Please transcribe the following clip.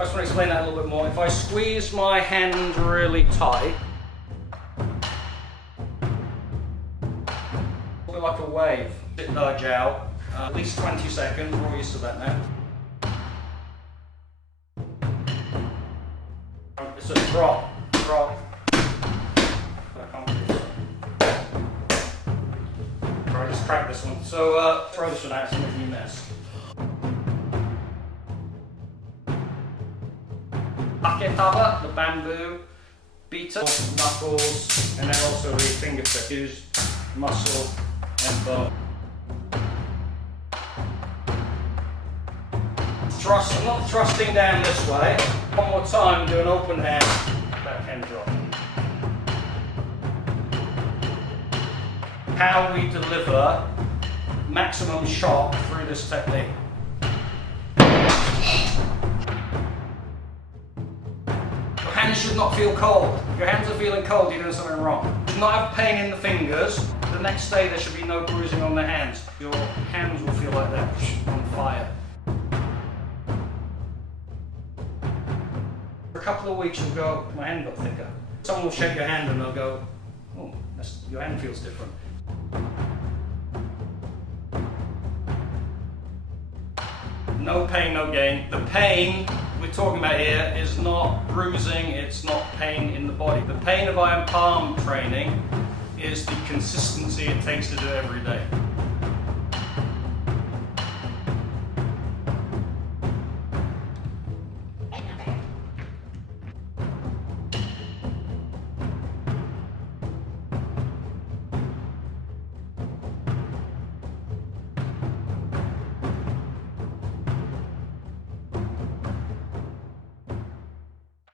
I just want to explain that a little bit more. If I squeeze my hand really tight, like a wave, it nudge out, at least 20 seconds, we're all used to that now. It's a drop. Right, let's crack this one. So throw this one out, it's making a mess. Aketaba, the bamboo, beater, knuckles, and then also the fingertip, used muscle and bone. Thrust, I'm not thrusting down this way. One more time, do an open hand, backhand drop. How we deliver maximum shock through this technique. Your hands should not feel cold. If your hands are feeling cold, you're doing something wrong. You should not have pain in the fingers. The next day there should be no bruising on the hands. Your hands will feel like they're on fire. For a couple of weeks you'll go, my hand got thicker. Someone will shake your hand and they'll go, oh, your hand feels different. No pain, no gain. The pain we're talking about here is not bruising, it's not pain in the body. The pain of iron palm training is the consistency it takes to do it every day.